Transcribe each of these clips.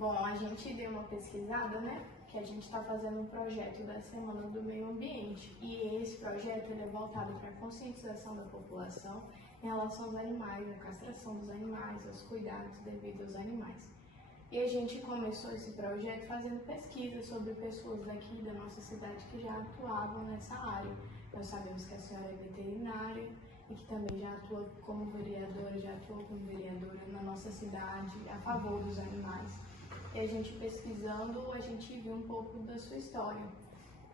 Bom, a gente deu uma pesquisada, né? Que a gente está fazendo um projeto da Semana do Meio Ambiente. E esse projeto ele é voltado para a conscientização da população em relação aos animais, a castração dos animais, aos cuidados devidos aos animais. E a gente começou esse projeto fazendo pesquisa sobre pessoas daqui da nossa cidade que já atuavam nessa área. Nós sabemos que a senhora é veterinária e que também já atua como vereadora, já atuou como vereadora na nossa cidade a favor dos animais. E a gente pesquisando, a gente viu um pouco da sua história.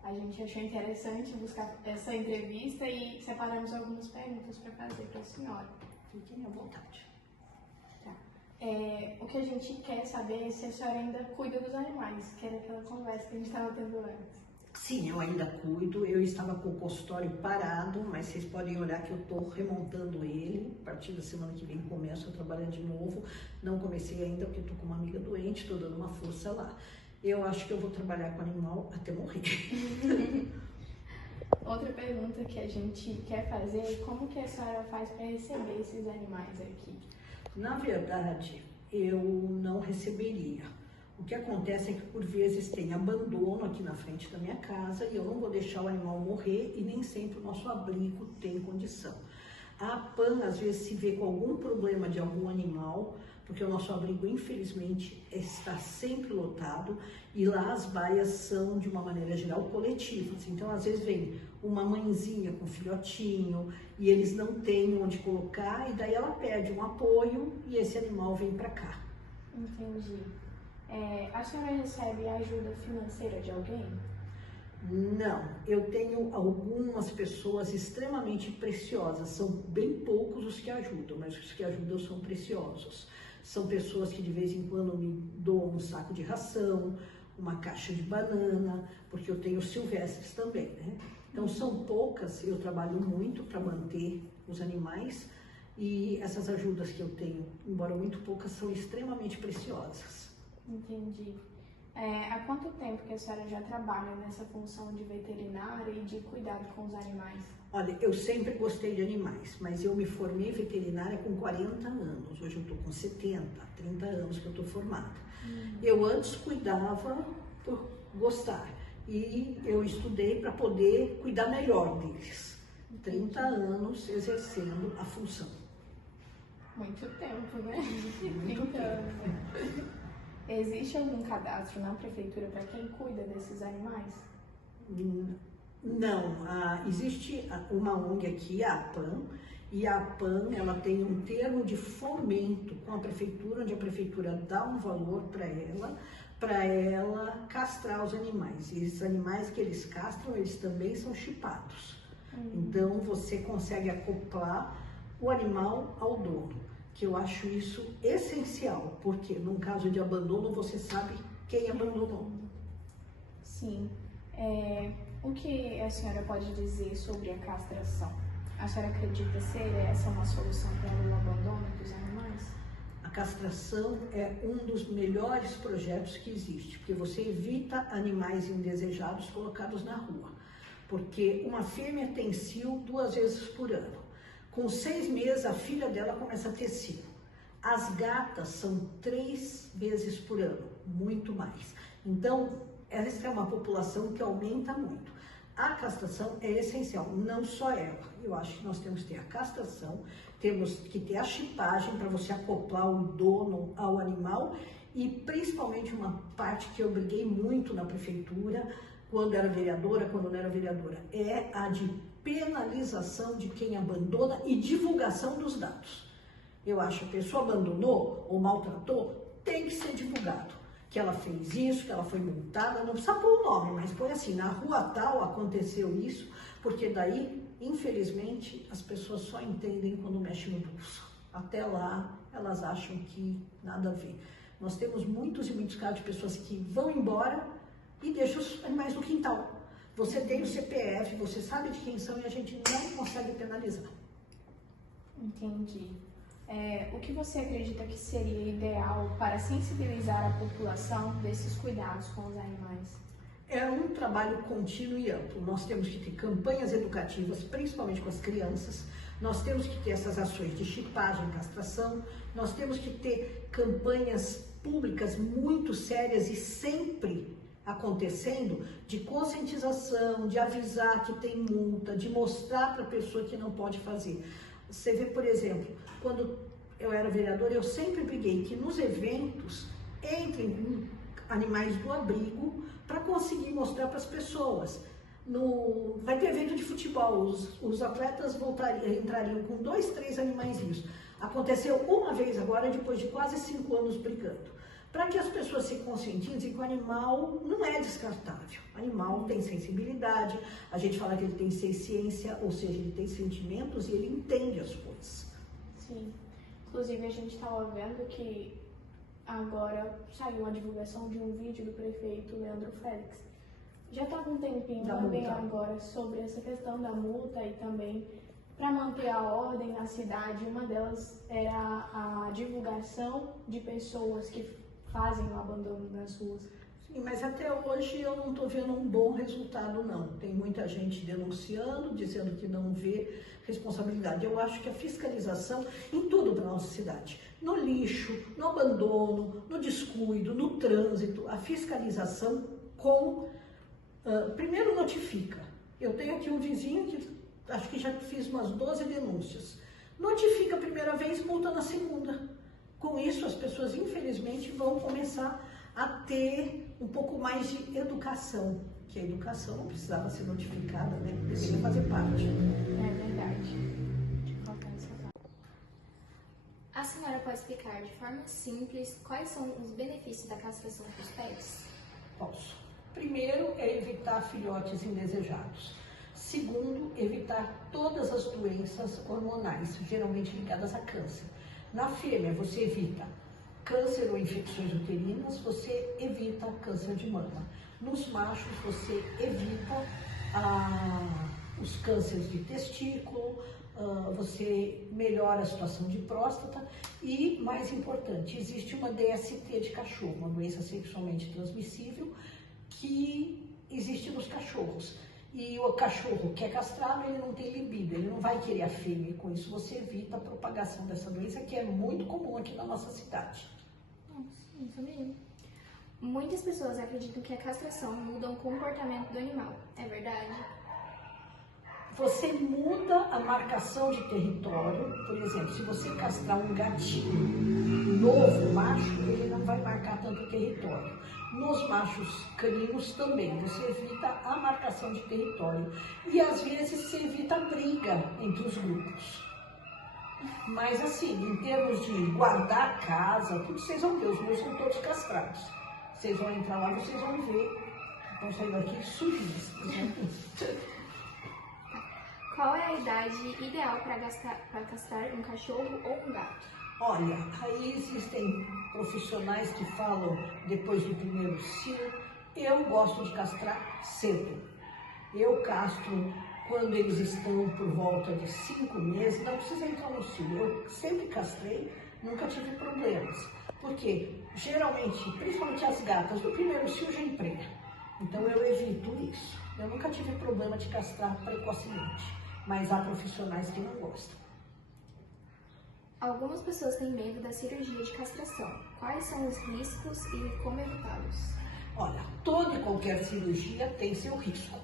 A gente achou interessante buscar essa entrevista e separamos algumas perguntas para fazer para a senhora. Fiquem à vontade. Tá. O que a gente quer saber é se a senhora ainda cuida dos animais, que era aquela conversa que a gente estava tendo antes. Sim, eu ainda cuido. Eu estava com o consultório parado, mas vocês podem olhar que eu estou remontando ele. A partir da semana que vem começo a trabalhar de novo. Não comecei ainda porque estou com uma amiga doente, estou dando uma força lá. Eu acho que eu vou trabalhar com animal até morrer. Outra pergunta que a gente quer fazer é como que a senhora faz para receber esses animais aqui? Na verdade, eu não receberia. O que acontece é que por vezes tem abandono aqui na frente da minha casa e eu não vou deixar o animal morrer e nem sempre o nosso abrigo tem condição. A APAN às vezes se vê com algum problema de algum animal, porque o nosso abrigo infelizmente está sempre lotado e lá as baias são de uma maneira geral coletivas. Então às vezes vem uma mãezinha com filhotinho e eles não têm onde colocar e daí ela pede um apoio e esse animal vem para cá. Entendi. A senhora recebe ajuda financeira de alguém? Não, eu tenho algumas pessoas extremamente preciosas, são bem poucos os que ajudam, mas os que ajudam são preciosos. São pessoas que de vez em quando me doam um saco de ração, uma caixa de banana, porque eu tenho silvestres também, né? Então são poucas, eu trabalho muito para manter os animais e essas ajudas que eu tenho, embora muito poucas, são extremamente preciosas. Entendi. Há quanto tempo que a senhora já trabalha nessa função de veterinária e de cuidado com os animais? Olha, eu sempre gostei de animais, mas eu me formei veterinária com 40 anos. Hoje eu estou com 70, 30 anos que eu estou formada. Eu antes cuidava por gostar e eu estudei para poder cuidar melhor deles. 30 anos exercendo a função. Muito tempo, né? Muito 30 anos. Existe algum cadastro na prefeitura para quem cuida desses animais? Não, existe uma ONG aqui, a APAN, e a APAN ela tem um termo de fomento com a prefeitura, onde a prefeitura dá um valor para ela castrar os animais. E esses animais que eles castram, eles também são chipados. Então você consegue acoplar o animal ao dono, que eu acho isso essencial, porque num caso de abandono você sabe quem abandonou. Sim. O que a senhora pode dizer sobre a castração? A senhora acredita ser essa uma solução para o abandono dos animais? A castração é um dos melhores projetos que existe, porque você evita animais indesejados colocados na rua. Porque uma fêmea tem cio 2 vezes por ano. Com 6 meses, a filha dela começa a ter cio. As gatas são 3 vezes por ano, muito mais. Então, essa é uma população que aumenta muito. A castração é essencial, não só ela. Eu acho que nós temos que ter a castração, temos que ter a chipagem para você acoplar o dono ao animal e principalmente uma parte que eu briguei muito na prefeitura, quando era vereadora, quando não era vereadora, é a de penalização de quem abandona e divulgação dos dados. Eu acho que a pessoa abandonou ou maltratou, tem que ser divulgado. Que ela fez isso, que ela foi multada, não precisa pôr o nome, mas põe assim, na rua tal aconteceu isso, porque daí, infelizmente, as pessoas só entendem quando mexe no bolso. Até lá, elas acham que nada a ver. Nós temos muitos e muitos casos de pessoas que vão embora e deixam os animais no quintal. Você tem o CPF, você sabe de quem são e a gente não consegue penalizar. Entendi. O que você acredita que seria ideal para sensibilizar a população desses cuidados com os animais? É um trabalho contínuo e amplo. Nós temos que ter campanhas educativas, principalmente com as crianças. Nós temos que ter essas ações de chipagem, castração Nós temos que ter campanhas públicas muito sérias e sempre acontecendo de conscientização, de avisar que tem multa, de mostrar para a pessoa que não pode fazer. Você vê, por exemplo, quando eu era vereadora, eu sempre briguei que nos eventos entrem animais do abrigo para conseguir mostrar para as pessoas. Vai ter evento de futebol, os atletas entrariam com 2, 3 animaizinhos. Aconteceu uma vez agora, depois de quase 5 anos brigando. Para que as pessoas se conscientizem que o animal não é descartável. O animal tem sensibilidade, a gente fala que ele tem ciência, ou seja, ele tem sentimentos e ele entende as coisas. Sim. Inclusive, a gente estava vendo que agora saiu a divulgação de um vídeo do prefeito Leandro Félix. Já está com um tempinho também agora sobre essa questão da multa e também para manter a ordem na cidade. Uma delas era a divulgação de pessoas que fazem o abandono nas ruas. Sim, mas até hoje eu não estou vendo um bom resultado, não. Tem muita gente denunciando, dizendo que não vê responsabilidade. Eu acho que a fiscalização em tudo para a nossa cidade, no lixo, no abandono, no descuido, no trânsito, a fiscalização primeiro notifica. Eu tenho aqui um vizinho que acho que já fiz umas 12 denúncias. Notifica a primeira vez, multa na segunda. Com isso, as pessoas, infelizmente, vão começar a ter um pouco mais de educação, que a educação não precisava ser notificada, né? Deveria fazer parte. É verdade. A senhora pode explicar de forma simples quais são os benefícios da castração para os pets? Posso. Primeiro é evitar filhotes indesejados. Segundo, evitar todas as doenças hormonais, geralmente ligadas a câncer. Na fêmea, você evita câncer ou infecções uterinas, você evita câncer de mama. Nos machos, você evita os cânceres de testículo, você melhora a situação de próstata e, mais importante, existe uma DST de cachorro, uma doença sexualmente transmissível, que existe nos cachorros. E o cachorro que é castrado, ele não tem libido, ele não vai querer a fêmea. Com isso, você evita a propagação dessa doença, que é muito comum aqui na nossa cidade. Sim, isso mesmo. Muitas pessoas acreditam que a castração muda o comportamento do animal. É verdade? Você muda a marcação de território. Por exemplo, se você castrar um gatinho novo, macho, ele não vai marcar tanto território. Nos machos caninos também, você evita a marcação de território. E às vezes você evita a briga entre os grupos. Mas assim, em termos de guardar a casa, tudo vocês vão ver, os meus são todos castrados. Vocês vão entrar lá, vocês vão ver, estão saindo aqui sujinhos. Qual é a idade ideal para castrar um cachorro ou um gato? Olha, aí existem profissionais que falam depois do primeiro cio. Eu gosto de castrar cedo. Eu castro quando eles estão por volta de 5 meses, não precisa entrar no cio. Eu sempre castrei, nunca tive problemas. Porque, geralmente, principalmente as gatas, do primeiro cio já emprenha. Então eu evito isso. Eu nunca tive problema de castrar precocemente, mas há profissionais que não gostam. Algumas pessoas têm medo da cirurgia de castração. Quais são os riscos e como evitá-los? Olha, toda e qualquer cirurgia tem seu risco.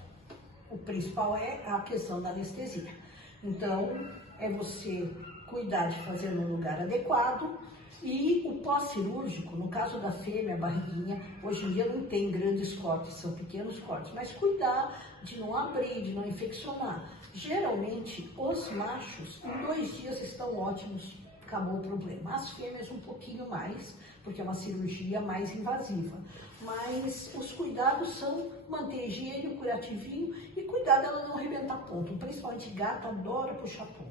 O principal é a questão da anestesia. Então, é você cuidar de fazer num lugar adequado. E o pós-cirúrgico, no caso da fêmea, a barriguinha, hoje em dia não tem grandes cortes, são pequenos cortes, mas cuidar de não abrir, de não infeccionar. Geralmente, os machos, em 2 dias estão ótimos, acabou o problema. As fêmeas um pouquinho mais, porque é uma cirurgia mais invasiva. Mas os cuidados são manter a higiene, o curativinho e cuidar dela não arrebentar ponto. Principalmente gata adora puxar ponto.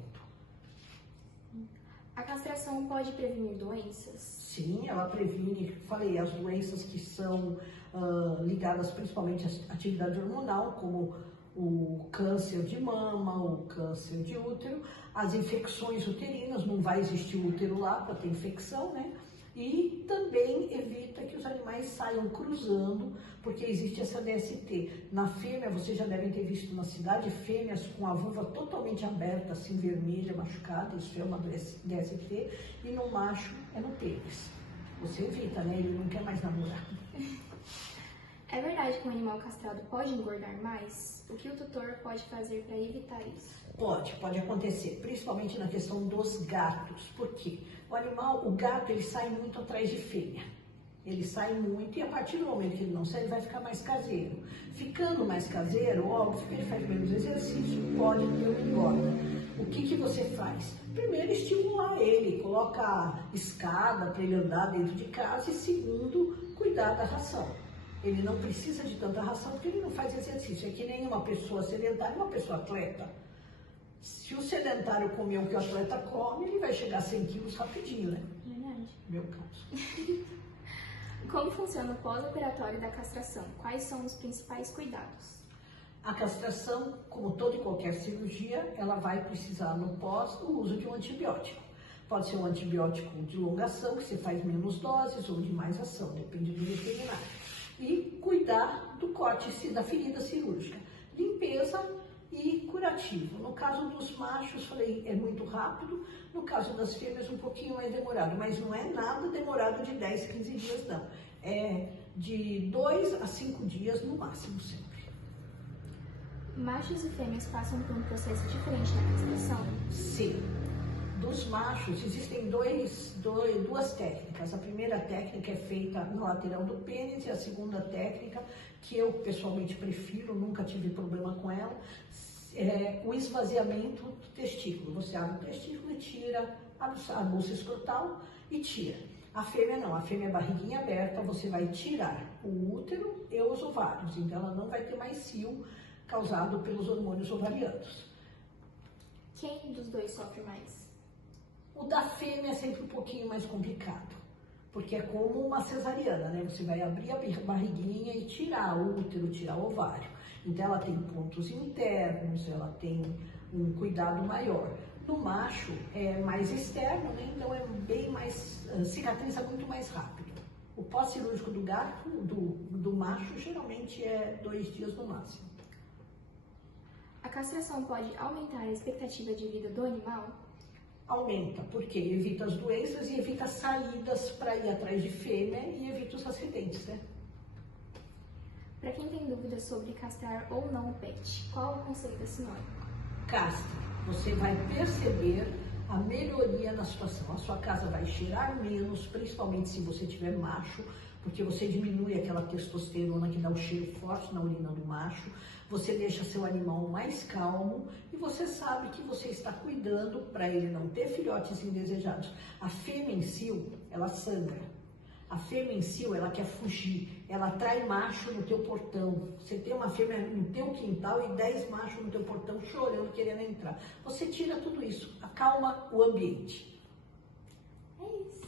A castração pode prevenir doenças? Sim, ela previne, falei, as doenças que são ligadas principalmente à atividade hormonal, como o câncer de mama, o câncer de útero, as infecções uterinas, não vai existir útero lá para ter infecção, né? E também evita que os animais saiam cruzando, porque existe essa DST. Na fêmea, vocês já devem ter visto na cidade fêmeas com a vulva totalmente aberta, assim, vermelha, machucada, isso é uma DST, e no macho é no pênis. Você evita, né? Ele não quer mais namorar. É verdade que um animal castrado pode engordar mais? O que o tutor pode fazer para evitar isso? Pode acontecer, principalmente na questão dos gatos. Por quê? O gato, ele sai muito atrás de fêmea. Ele sai muito e a partir do momento que ele não sai, ele vai ficar mais caseiro. Ficando mais caseiro, óbvio que ele faz menos exercício, pode ter uma engorda. O que você faz? Primeiro, estimular ele, coloca escada para ele andar dentro de casa e segundo, cuidar da ração. Ele não precisa de tanta ração porque ele não faz exercício. É que nem uma pessoa sedentária e uma pessoa atleta. Se o sedentário comer o que o atleta come, ele vai chegar a 100 quilos rapidinho, né? Verdade. Meu caso. Como funciona o pós-operatório da castração? Quais são os principais cuidados? A castração, como toda e qualquer cirurgia, ela vai precisar no pós o uso de um antibiótico. Pode ser um antibiótico de longa ação, que você faz menos doses, ou de mais ação, depende do veterinário. E cuidar do corte da ferida cirúrgica. Limpeza e curativo. No caso dos machos, falei, é muito rápido. No caso das fêmeas, um pouquinho mais demorado. Mas não é nada demorado de 10, 15 dias, não. É de 2 a 5 dias no máximo, sempre. Machos e fêmeas passam por um processo diferente na castração? Sim. Dos machos, existem duas técnicas. A primeira técnica é feita na lateral do pênis e a segunda técnica, que eu pessoalmente prefiro, nunca tive problema com ela, é o esvaziamento do testículo. Você abre o testículo e tira a bolsa escrotal e tira. A fêmea não, a fêmea é barriguinha aberta, você vai tirar o útero e os ovários, então ela não vai ter mais cio causado pelos hormônios ovarianos. Quem dos dois sofre mais? O da fêmea é sempre um pouquinho mais complicado, porque é como uma cesariana, né? Você vai abrir a barriguinha e tirar o útero, tirar o ovário. Então ela tem pontos internos, ela tem um cuidado maior. No macho é mais externo, né? Então é bem mais, cicatriza muito mais rápido. O pós-cirúrgico do gato, do macho, geralmente é 2 dias no máximo. A castração pode aumentar a expectativa de vida do animal? Aumenta, porque evita as doenças e evita saídas para ir atrás de fêmea e evita os acidentes, né? Para quem tem dúvidas sobre castrar ou não o pet, qual o conselho da senhora? Castre. Você vai perceber a melhoria na situação. A sua casa vai cheirar menos, principalmente se você tiver macho, porque você diminui aquela testosterona que dá o cheiro forte na urina do macho. Você deixa seu animal mais calmo e você sabe que você está cuidando para ele não ter filhotes indesejados. A fêmea em si, ela sangra. A fêmea em si, ela quer fugir. Ela atrai macho no teu portão. Você tem uma fêmea no teu quintal e 10 machos no teu portão chorando, querendo entrar. Você tira tudo isso, acalma o ambiente. É isso.